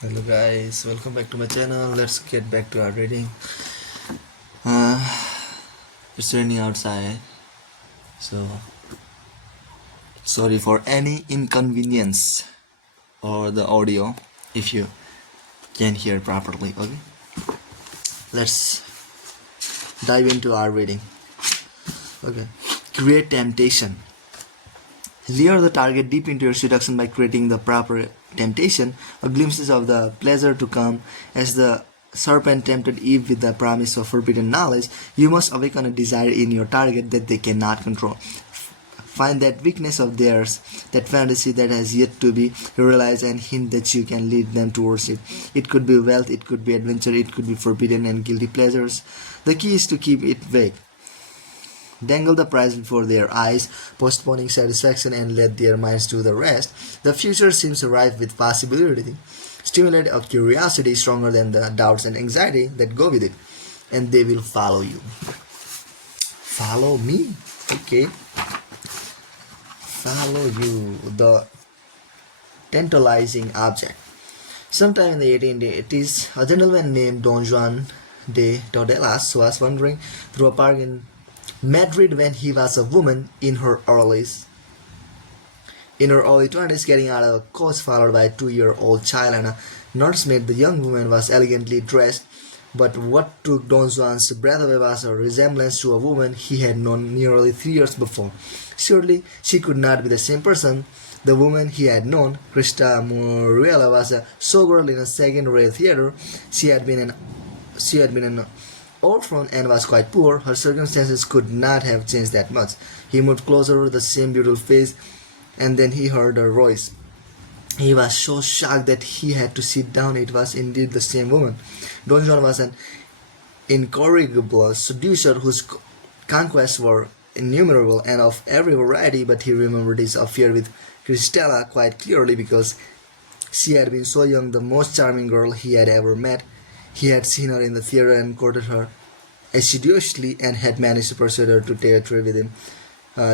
Hello guys, welcome back to my channel. Let's get back to our reading. Uh, it's raining outside, so sorry for any inconvenience or the audio if you can't hear properly. Okay, let's dive into our reading. Okay, create temptation. Lure the target deep into your seduction by creating the proper temptation, or glimpses of the pleasure to come. As the serpent tempted Eve with the promise of forbidden knowledge, you must awaken a desire in your target that they cannot control. Find that weakness of theirs, that fantasy that has yet to be realized, and hint that you can lead them towards it. It could be wealth, it could be adventure, it could be forbidden and guilty pleasures. The key is to keep it vague. Dangle the prize before their eyes, postponing satisfaction, and let their minds do the rest. The future seems rife with possibility. Stimulate a curiosity stronger than the doubts and anxiety that go with it, and they will follow you. Follow me? Okay. Follow you. The tantalizing object. Sometime in the 1880s, a gentleman named Don Juan de Tordelas was wandering through a park in Madrid when he was a woman in her early 20s, getting out of a coach followed by a 2-year-old child and a nursemaid. The young woman was elegantly dressed, but what took Don Juan's breath away was her resemblance to a woman he had known nearly 3 years before. Surely she could not be the same person. The woman he had known, Krista Muriela, was a showgirl in a second-rate theater. She had been an orphan and was quite poor. Her circumstances could not have changed that much. He moved closer, the same beautiful face, and then he heard her voice. He was so shocked that he had to sit down. It was indeed the same woman. Don Juan was an incorrigible seducer whose conquests were innumerable and of every variety, but he remembered his affair with Cristela quite clearly because she had been so young, the most charming girl he had ever met. He had seen her in the theater and courted her assiduously and had managed to persuade her to take a trip with him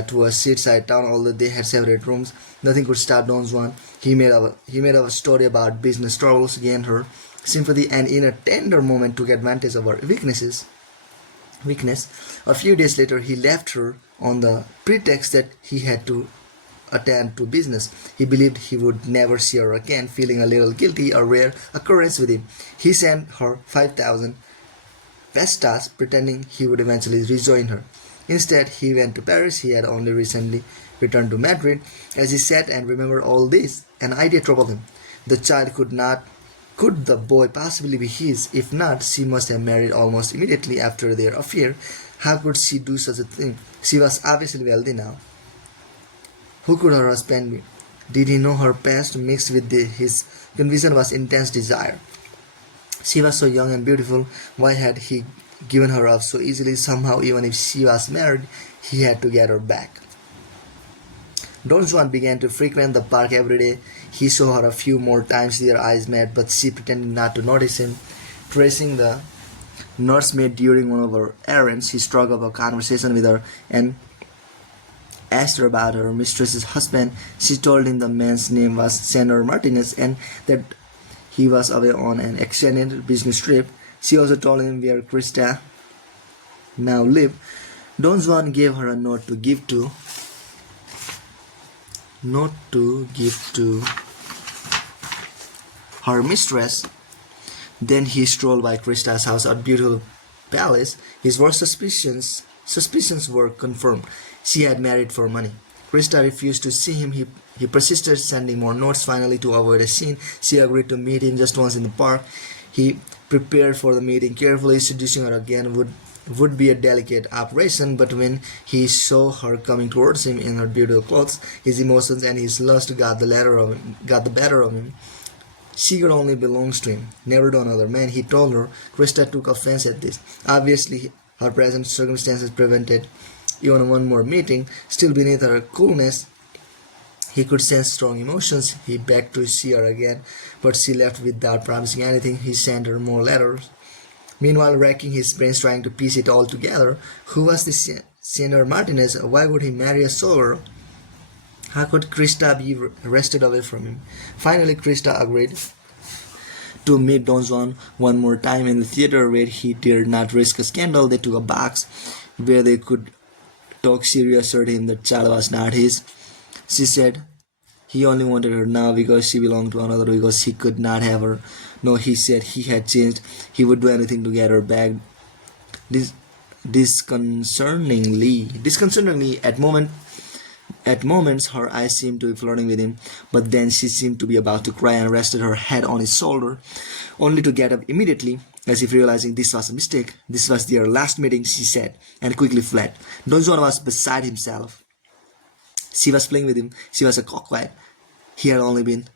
to a seaside town. Although they had separate rooms, nothing could stop Don Juan. He made up a story about business troubles, gained her sympathy, and in a tender moment took advantage of her weakness. A few days later, he left her on the pretext that he had to attend to business. He believed he would never see her again. Feeling a little guilty, a rare occurrence with him, he sent her 5,000 pestas, pretending he would eventually rejoin her. Instead, he went to Paris. He had only recently returned to Madrid. As he sat and remembered all this, an idea troubled him. The child could the boy possibly be his? If not, she must have married almost immediately after their affair. How could she do such a thing? She was obviously wealthy now. Who could her husband be? Did he know her past mixed with his conviction was intense desire? She was so young and beautiful. Why had he given her up so easily? Somehow, even if she was married, he had to get her back. Don Juan began to frequent the park every day. He saw her a few more times. Their eyes met, but she pretended not to notice him. Tracing the nursemaid during one of her errands, he struck up a conversation with her and asked her about her mistress's husband. She told him the man's name was Senor Martinez and that he was away on an extended business trip. She also told him where Krista now lived. Don Juan gave her a note to give to her mistress. Then he strolled by Krista's house, a beautiful palace. His worst suspicions were confirmed. She had married for money. Krista refused to see him. He persisted, sending more notes. Finally, to avoid a scene, she agreed to meet him just once in the park. He prepared for the meeting carefully. Seducing her again would be a delicate operation, but when he saw her coming towards him in her beautiful clothes, his emotions and his lust got the better of him. She could only belongs to him, never to another man, he told her. Krista took offense at this. Obviously, her present circumstances prevented even one more meeting. Still, beneath her coolness, he could sense strong emotions. He begged to see her again, but she left without promising anything. He sent her more letters. Meanwhile, racking his brains trying to piece it all together. Who was this Senor Martinez? Why would he marry a soldier? How could Krista be wrested away from him? Finally, Krista agreed. to meet Don Juan one more time in the theater where he dared not risk a scandal. They took a box where they could talk. She reassured him that child was not his. She said he only wanted her now because she belonged to another, because he could not have her. No, he said he had changed. He would do anything to get her back. This disconcertingly, at moments her eyes seemed to be flirting with him, but then she seemed to be about to cry and rested her head on his shoulder, only to get up immediately, as if realizing this was a mistake. This was their last meeting, she said, and quickly fled. Don Juan was beside himself. She was playing with him. She was a coquette. He had only been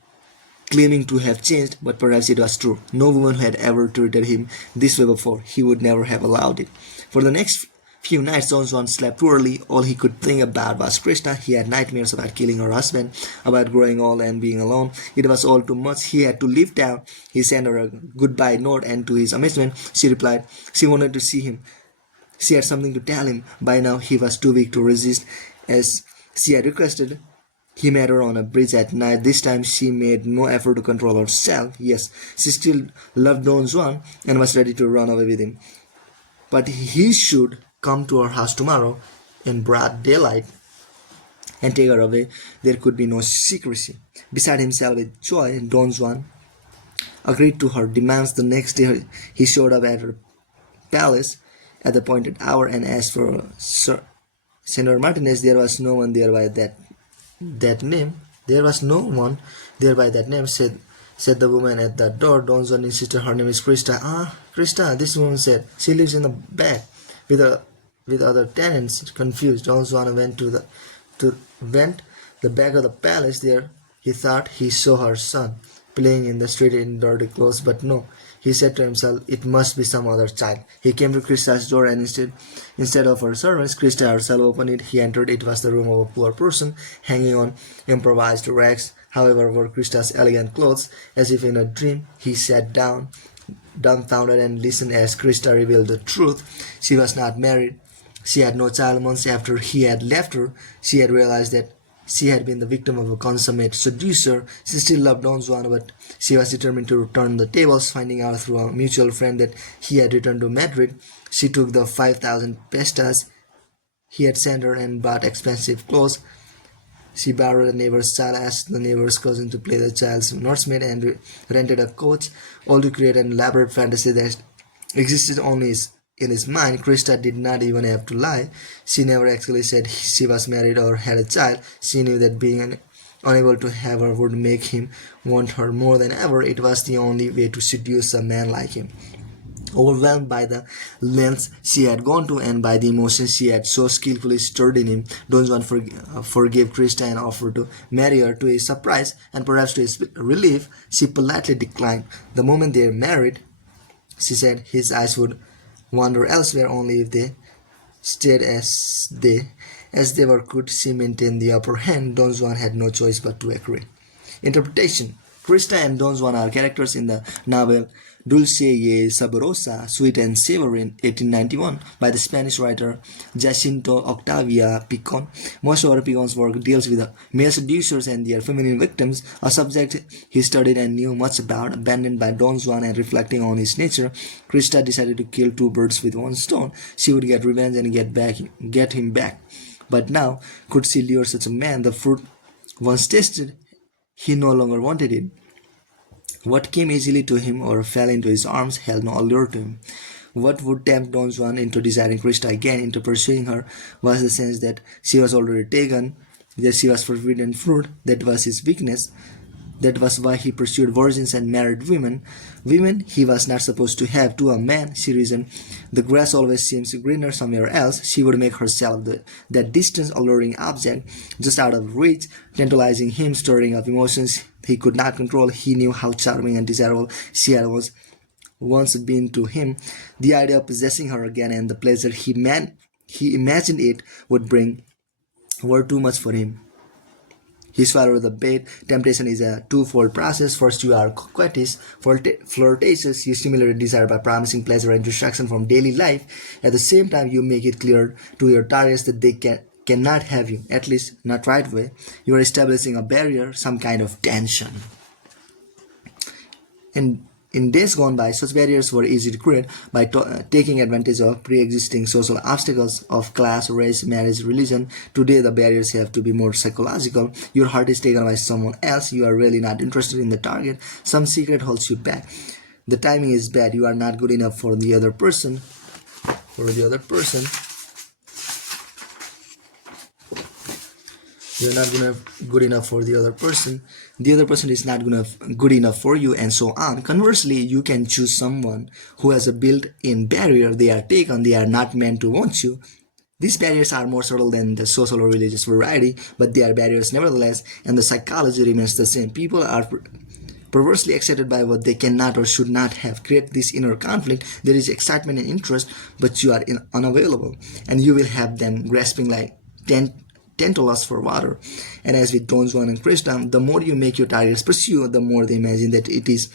claiming to have changed, but perhaps it was true. No woman had ever treated him this way before. He would never have allowed it. For the next few nights, Don Juan slept poorly. All he could think about was Krishna. He had nightmares about killing her husband, about growing old and being alone. It was all too much. He had to leave town. He sent her a goodbye note, and to his amazement, she replied she wanted to see him. She had something to tell him. By now, he was too weak to resist, as she had requested. He met her on a bridge at night. This time she made no effort to control herself. Yes, she still loved Don Juan and was ready to run away with him. But he should come to her house tomorrow in broad daylight and take her away. There could be no secrecy. Beside himself with joy, Don Juan agreed to her demands. The next day he showed up at her palace at the appointed hour and asked for Senor Martinez. There was no one there by that name. There was no one there by that name, said the woman at the door. Don Juan insisted her name is Krista. Ah, Krista, this woman said. She lives in the back with other tenants. Confused, Don Juan went the back of the palace. There he thought he saw her son playing in the street in dirty clothes, but no. He said to himself, it must be some other child. He came to Krista's door, and instead of her servants, Krista herself opened it. He entered. It was the room of a poor person, hanging on improvised rags. However, were Krista's elegant clothes. As if in a dream, he sat down, dumbfounded, and listened as Krista revealed the truth. She was not married. She had no child. Months after he had left her, she had realized that she had been the victim of a consummate seducer. She still loved Don Juan, but she was determined to turn the tables. Finding out through a mutual friend that he had returned to Madrid, she took the 5,000 pestas he had sent her and bought expensive clothes. She borrowed a neighbor's child, asked the neighbor's cousin to play the child's nursemaid, and rented a coach, all to create an elaborate fantasy that existed only in his mind. Krista did not even have to lie. She never actually said she was married or had a child. She knew that being unable to have her would make him want her more than ever. It was the only way to seduce a man like him. Overwhelmed by the lengths she had gone to and by the emotions she had so skillfully stirred in him, Don Juan forgave Krista and offered to marry her. To his surprise, and perhaps to his relief, she politely declined. The moment they married, she said, his eyes would wander elsewhere only if they stayed as they were. Could she maintain the upper hand? Don Juan had no choice but to agree. Interpretation. Krista and Don Juan are characters in the novel Dulce y Sabrosa, Sweet and Savory, in 1891, by the Spanish writer Jacinto Octavia Picon. Most of Picon's work deals with male seducers and their feminine victims, a subject he studied and knew much about. Abandoned by Don Juan and reflecting on his nature, Krista decided to kill two birds with one stone. She would get revenge and get him back. But now, could she lure such a man? The fruit once tasted, he no longer wanted it. What came easily to him or fell into his arms held no allure to him. What would tempt Don Juan into desiring Krista again, into pursuing her, was the sense that she was already taken, that she was forbidden fruit. That was his weakness. That was why he pursued virgins and married women. Women he was not supposed to have. To a man, she reasoned, the grass always seems greener somewhere else. She would make herself that distant, alluring object, just out of reach, tantalizing him, stirring up emotions he could not control. He knew how charming and desirable she had once been to him. The idea of possessing her again and the pleasure he imagined it would bring were too much for him. He swallowed the bait. Temptation is a twofold process. First, you are coquettish, flirtatious. You stimulate desire by promising pleasure and distraction from daily life. At the same time, you make it clear to your targets that they cannot have you, at least not right away. You are establishing a barrier, some kind of tension. And In days gone by, such barriers were easy to create by taking advantage of pre-existing social obstacles of class, race, marriage, religion. Today, the barriers have to be more psychological. Your heart is taken by someone else. You are really not interested in the target. Some secret holds you back. The timing is bad. You are not good enough for the other person. You're not good enough for the other person. The other person is not good enough for you, and so on. Conversely, you can choose someone who has a built-in barrier. They are taken. They are not meant to want you. These barriers are more subtle than the social or religious variety, but they are barriers nevertheless, and the psychology remains the same. People are perversely excited by what they cannot or should not have. Create this inner conflict. There is excitement and interest, but you are unavailable, and you will have them grasping like tantalus for water. And as with Don Juan and Krishna, the more you make your targets pursue, the more they imagine that it is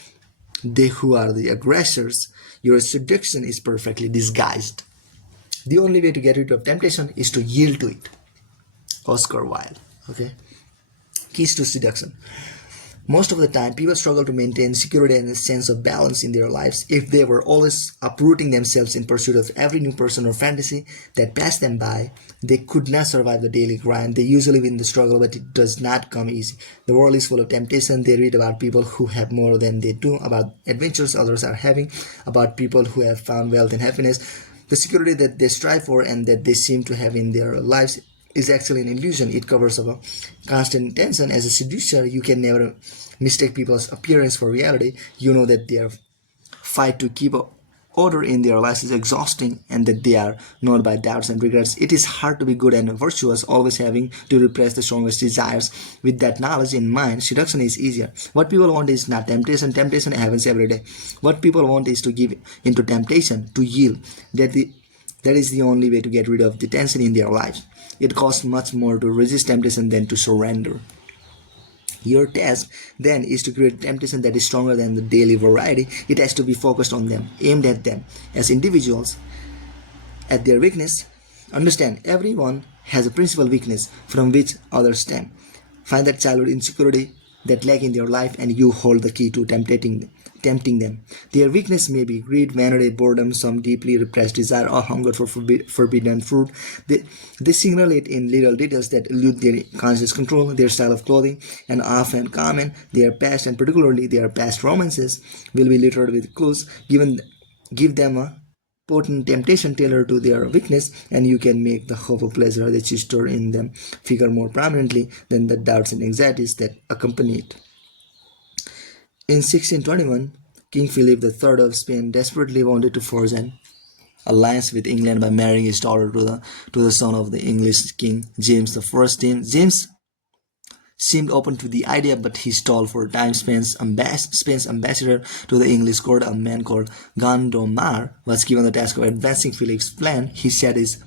they who are the aggressors. Your seduction is perfectly disguised. The only way to get rid of temptation is to yield to it. Oscar Wilde. Okay. Keys to seduction. Most of the time, people struggle to maintain security and a sense of balance in their lives if they were always uprooting themselves in pursuit of every new person or fantasy that passed them by. They could not survive the daily grind. They usually win the struggle, but it does not come easy. The world is full of temptation. They read about people who have more than they do, about adventures others are having, about people who have found wealth and happiness. The security that they strive for and that they seem to have in their lives is actually an illusion. It covers up a constant tension. As a seducer, you can never mistake people's appearance for reality. You know that their fight to keep order in their lives is exhausting, and that they are known by doubts and regrets. It is hard to be good and virtuous, always having to repress the strongest desires. With that knowledge in mind, seduction is easier. What people want is not temptation. Temptation happens every day. What people want is to give into temptation, to yield. That is the only way to get rid of the tension in their lives. It costs much more to resist temptation than to surrender. Your task then is to create temptation that is stronger than the daily variety. It has to be focused on them, aimed at them as individuals, at their weakness. Understand, everyone has a principal weakness from which others stem. Find that childhood insecurity that lack in their life, and you hold the key to tempting them. Their weakness may be greed, vanity, boredom, some deeply repressed desire, or hunger for forbidden fruit. They signal it in little details that elude their conscious control. Their style of clothing, and often common, their past, and particularly their past romances, will be littered with clues. Give them a potent temptation tailored to their weakness, and you can make the hope of pleasure that you store in them figure more prominently than the doubts and anxieties that accompany it. In 1621, King Philip III of Spain desperately wanted to forge an alliance with England by marrying his daughter to the son of the English King James I. James seemed open to the idea, but he stalled for a time. Spain's ambassador to the English court, a man called Gondomar, was given the task of advancing Philip's plan. He set his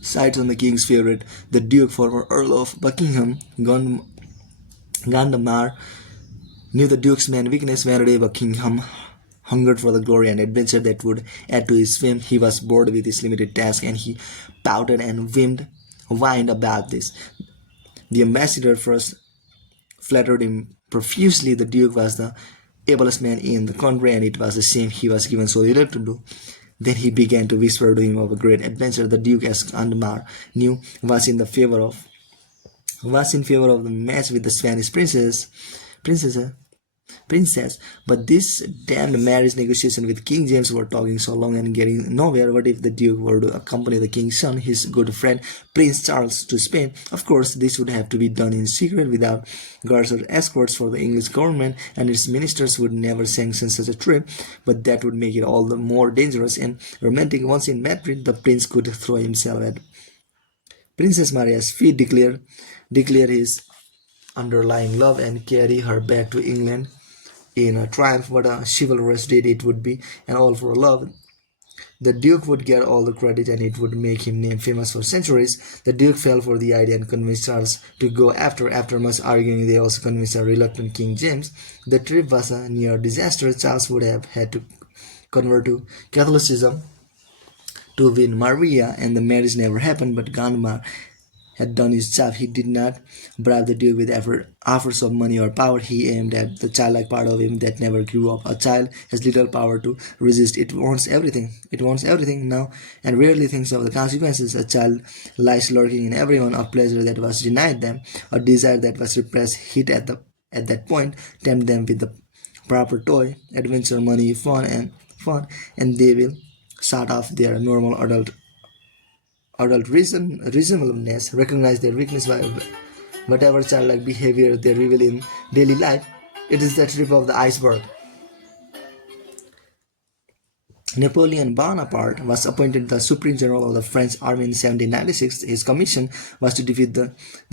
sights on the king's favorite, the Duke, former Earl of Buckingham. Gondomar knew the Duke's main weakness, vanity. Buckingham hungered for the glory and adventure that would add to his fame. He was bored with his limited task, and he pouted and whined about this. The ambassador first flattered him profusely. The Duke was the ablest man in the country, and it was a shame he was given so little to do. Then he began to whisper to him of a great adventure. The Duke, as Gondomar knew, was in favor of the match with the Spanish princess, but this damned marriage negotiation with King James were taking so long and getting nowhere. What if the Duke were to accompany the king's son, his good friend Prince Charles, to Spain? Of course, this would have to be done in secret, without guards or escorts, for the English government and its ministers would never sanction such a trip. But that would make it all the more dangerous and romantic. Once in Madrid, the prince could throw himself at Princess Maria's feet, declare his underlying love, and carry her back to England in a triumph. What a chivalrous deed it would be, and all for love. The Duke would get all the credit, and it would make him name famous for centuries. The Duke fell for the idea and convinced Charles to go after. After much arguing, they also convinced a reluctant King James. The trip was a near disaster. Charles would have had to convert to Catholicism to win Maria, and the marriage never happened. But Gondomar had done his job. He did not bribe the Duke with offers of money or power. He aimed at the childlike part of him that never grew up. A child has little power to resist. It wants everything. It wants everything now and rarely thinks of the consequences. A child lies lurking in everyone. A pleasure that was denied them, a desire that was repressed, hit at that point, tempt them with the proper toy, adventure, money, fun, and they will start off their normal adult reasonableness, recognize their weakness by whatever childlike behavior they reveal in daily life. It is the tip of the iceberg. Napoleon Bonaparte was appointed the Supreme General of the French Army in 1796. His commission was to defeat the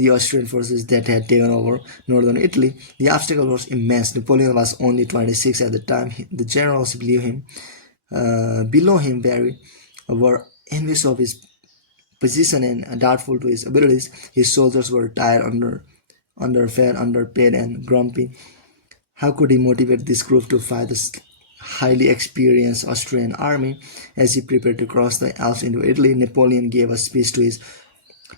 Austrian forces that had taken over northern Italy. The obstacle was immense. Napoleon was only 26 at the time. The generals below him were envious of his position and doubtful to his abilities. His soldiers were tired, underfed, underpaid, and grumpy. How could he motivate this group to fight the highly experienced Austrian army? As he prepared to cross the Alps into Italy, Napoleon gave a speech to his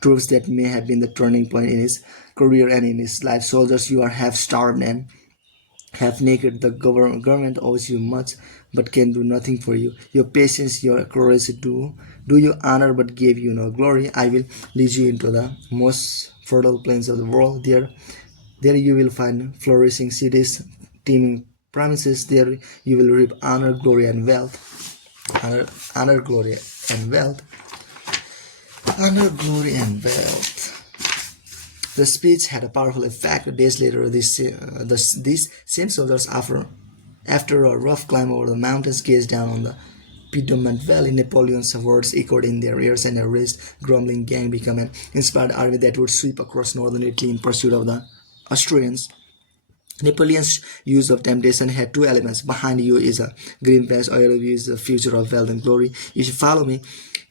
troops that may have been the turning point in his career and in his life. Soldiers, you are half starved and half naked. The government owes you much but can do nothing for you. Your patience, your courage do you honor but gave you no glory. I will lead you into the most fertile plains of the world. There you will find flourishing cities, teeming promises. There you will reap honor, glory, and wealth. Honor, glory, and wealth. Honor, glory, and wealth. The speech had a powerful effect. Days later, these same soldiers, after a rough climb over the mountains, gazed down on the Piedmont Valley. Napoleon's words echoed in their ears, and a raised, grumbling gang became an inspired army that would sweep across northern Italy in pursuit of the Austrians. Napoleon's use of temptation had two elements. Behind you is a green past, ahead of you is the future of wealth and glory. If you follow me,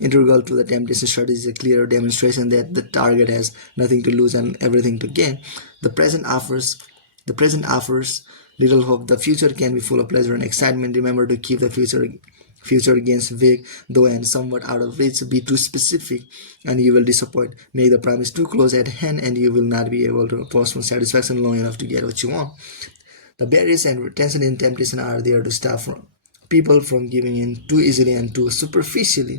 integral to the temptation strategy is a clear demonstration that the target has nothing to lose and everything to gain. The present offers little hope. The future can be full of pleasure and excitement. Remember to keep the future gains vague, though, and somewhat out of reach. Be too specific and you will disappoint. Make the promise too close at hand and you will not be able to postpone satisfaction long enough to get what you want. The barriers and tension in temptation are there to stop people from giving in too easily and too superficially.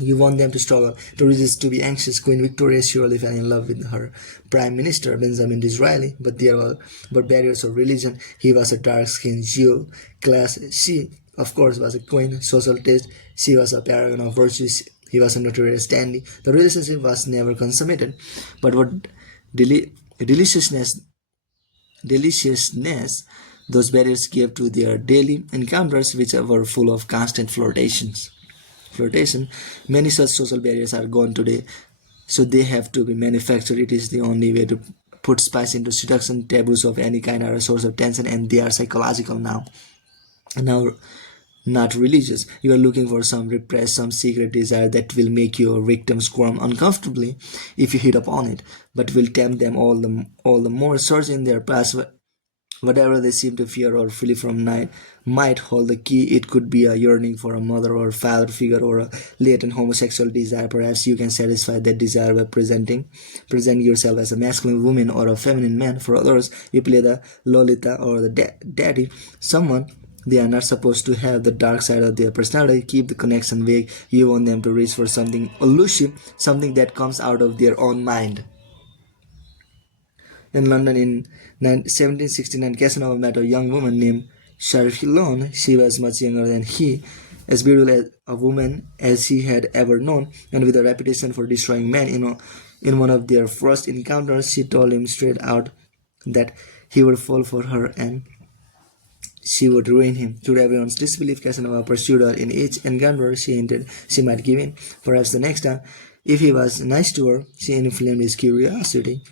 You want them to struggle, to resist, to be anxious. Queen Victoria surely fell in love with her Prime Minister, Benjamin Disraeli, but there were barriers of religion. He was a dark-skinned Jew. Class, she, of course, was a queen. Social taste, she was a paragon of virtues. He was a notorious dandy. The relationship was never consummated. But what deliciousness those barriers gave to their daily encounters, which were full of constant flirtation. Many such social barriers are gone today, so they have to be manufactured. It is the only way to put spice into seduction. Taboos of any kind are a source of tension, and they are psychological now, not religious. You are looking for some repressed, some secret desire that will make your victim squirm uncomfortably if you hit upon it, but will tempt them all the more. Search in their past. Whatever they seem to fear or flee from night might hold the key. It could be a yearning for a mother or father figure or a latent homosexual desire. Perhaps you can satisfy that desire by present yourself as a masculine woman or a feminine man. For others, you play the Lolita or the daddy, someone they are not supposed to have. The dark side of their personality. Keep the connection vague. You want them to reach for something elusive, something that comes out of their own mind. In London in 1769, Casanova met a young woman named Charlotte. She was much younger than he, as beautiful as a woman as he had ever known, and with a reputation for destroying men. In one of their first encounters, she told him straight out that he would fall for her and she would ruin him. To everyone's disbelief, Casanova pursued her. In each encounter, she hinted she might give in. Perhaps the next time, if he was nice to her, she inflamed his curiosity.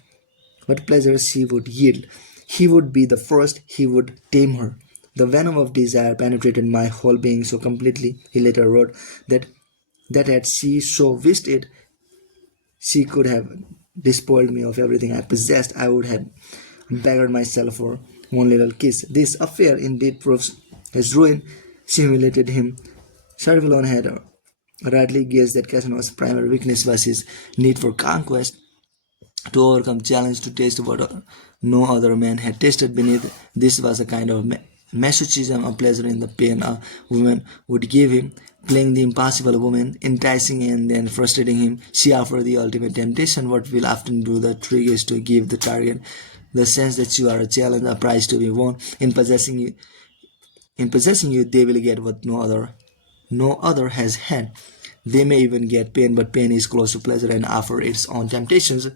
What pleasure she would yield. He would be the first, he would tame her. The venom of desire penetrated my whole being so completely, he later wrote, that had she so wished it, she could have despoiled me of everything I possessed. I would have beggared myself for one little kiss. This affair indeed proves his ruin. She humiliated him. Charvillon had rightly guessed that Casanova's primary weakness was his need for conquest. to overcome challenge to taste what no other man had tasted beneath. This was a kind of masochism, a pleasure in the pain a woman would give him, playing the impossible woman, enticing and then frustrating him. She offered the ultimate temptation. What will often do the trick is to give the target the sense that you are a challenge, a prize to be won. In possessing you, they will get what no other has had. They may even get pain, but pain is close to pleasure and offers its own temptations.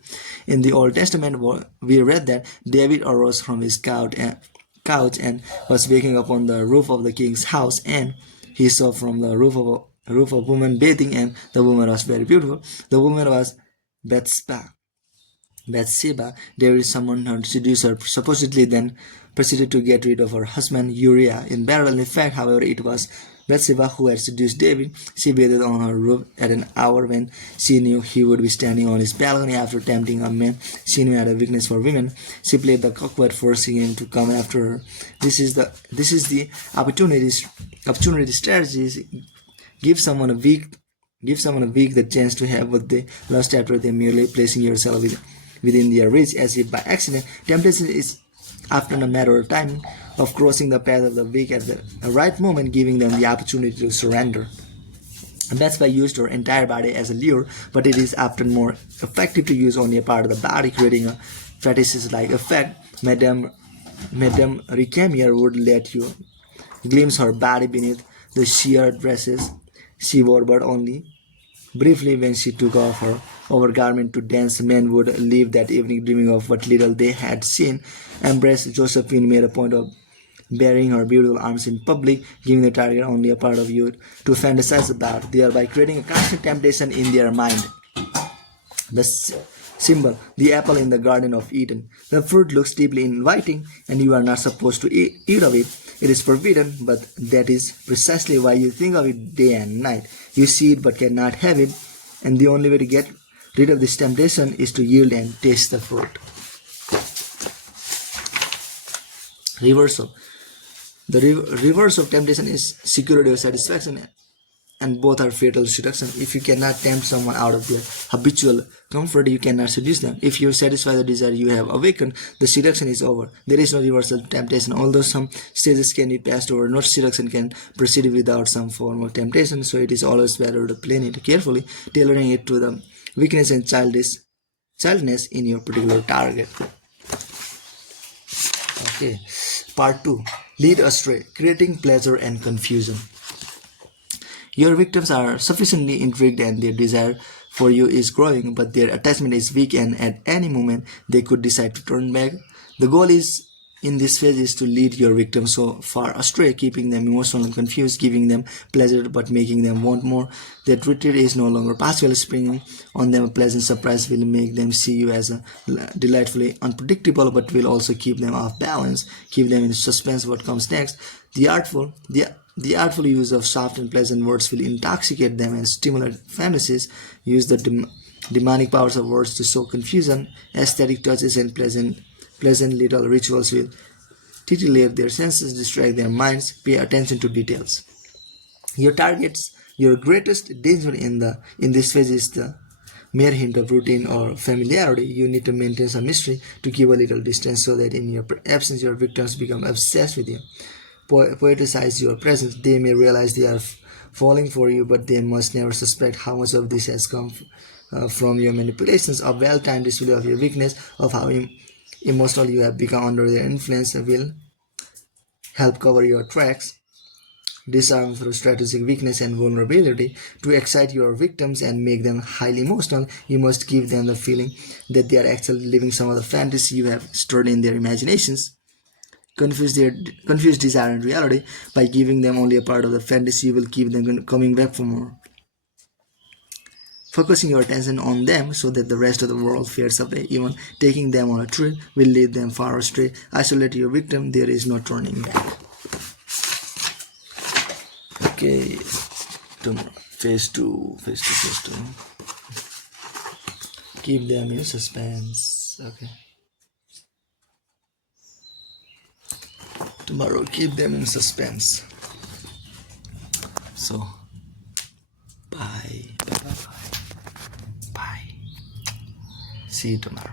In the Old Testament, we read that David arose from his couch and was waking up on the roof of the king's house, and he saw from the roof a woman bathing, and the woman was very beautiful. The woman was Bathsheba. David summoned her, seduced her, supposedly then proceeded to get rid of her husband Uriah in battle. In fact, however, it was Bathsheba who had seduced David. She bathed on her roof at an hour when she knew he would be standing on his balcony after tempting a man she knew had a weakness for women. She played the coquette, forcing him to come after her. This is the opportunity strategies. Give someone a weak the chance to have what they lost after they merely placing yourself within their reach as if by accident. Temptation is often a matter of timing, of crossing the path of the weak at the right moment, giving them the opportunity to surrender. And that's why used her entire body as a lure, but it is often more effective to use only a part of the body, creating a fetishes-like effect. Madame Recamier would let you glimpse her body beneath the sheer dresses she wore, but only briefly. When she took off her overgarment to dance, men would leave that evening dreaming of what little they had seen. Empress Josephine made a point of baring her beautiful arms in public, giving the target only a part of you to fantasize about, thereby creating a constant temptation in their mind. The symbol, the apple in the Garden of Eden. The fruit looks deeply inviting, and you are not supposed to eat of it. It is forbidden, but that is precisely why you think of it day and night. You see it but cannot have it, and the only way to get rid of this temptation is to yield and taste the fruit. Reversal. The reverse of temptation is security or satisfaction, and both are fatal seduction. If you cannot tempt someone out of their habitual comfort, you cannot seduce them. If you satisfy the desire you have awakened, the seduction is over. There is no reversal to temptation. Although some stages can be passed over, no seduction can proceed without some form of temptation, so it is always better to plan it carefully, tailoring it to the weakness and childness in your particular target. Okay, part 2. Lead astray, creating pleasure and confusion. Your victims are sufficiently intrigued and their desire for you is growing, but their attachment is weak, and at any moment they could decide to turn back. The goal is in this phase is to lead your victims so far astray, keeping them emotionally confused, giving them pleasure but making them want more. That retreat is no longer possible. Springing on them a pleasant surprise will make them see you as a delightfully unpredictable, but will also keep them off balance, keep them in suspense what comes next. The artful use of soft and pleasant words will intoxicate them and stimulate fantasies. Use the demonic powers of words to sow confusion. Aesthetic touches and pleasant little rituals will titillate their senses, distract their minds. Pay attention to details. Your greatest danger in this phase is the mere hint of routine or familiarity. You need to maintain some mystery, to keep a little distance, so that in your absence your victims become obsessed with you. Poeticize your presence. They may realize they are falling for you, but they must never suspect how much of this has come from your manipulations. A well-timed display of your weakness, of how emotional you have become under their influence, will help cover your tracks. Disarm through strategic weakness and vulnerability. To excite your victims and make them highly emotional, you must give them the feeling that they are actually living some of the fantasy you have stirred in their imaginations. Confuse desire and reality. By giving them only a part of the fantasy, you will keep them coming back for more. Focusing your attention on them so that the rest of the world fades away. Even taking them on a trip will lead them far astray. Isolate your victim. There is no turning back. Okay, tomorrow. Phase 2. Keep them in suspense. Okay. Tomorrow, keep them in suspense. So, bye. Bye. See you tomorrow.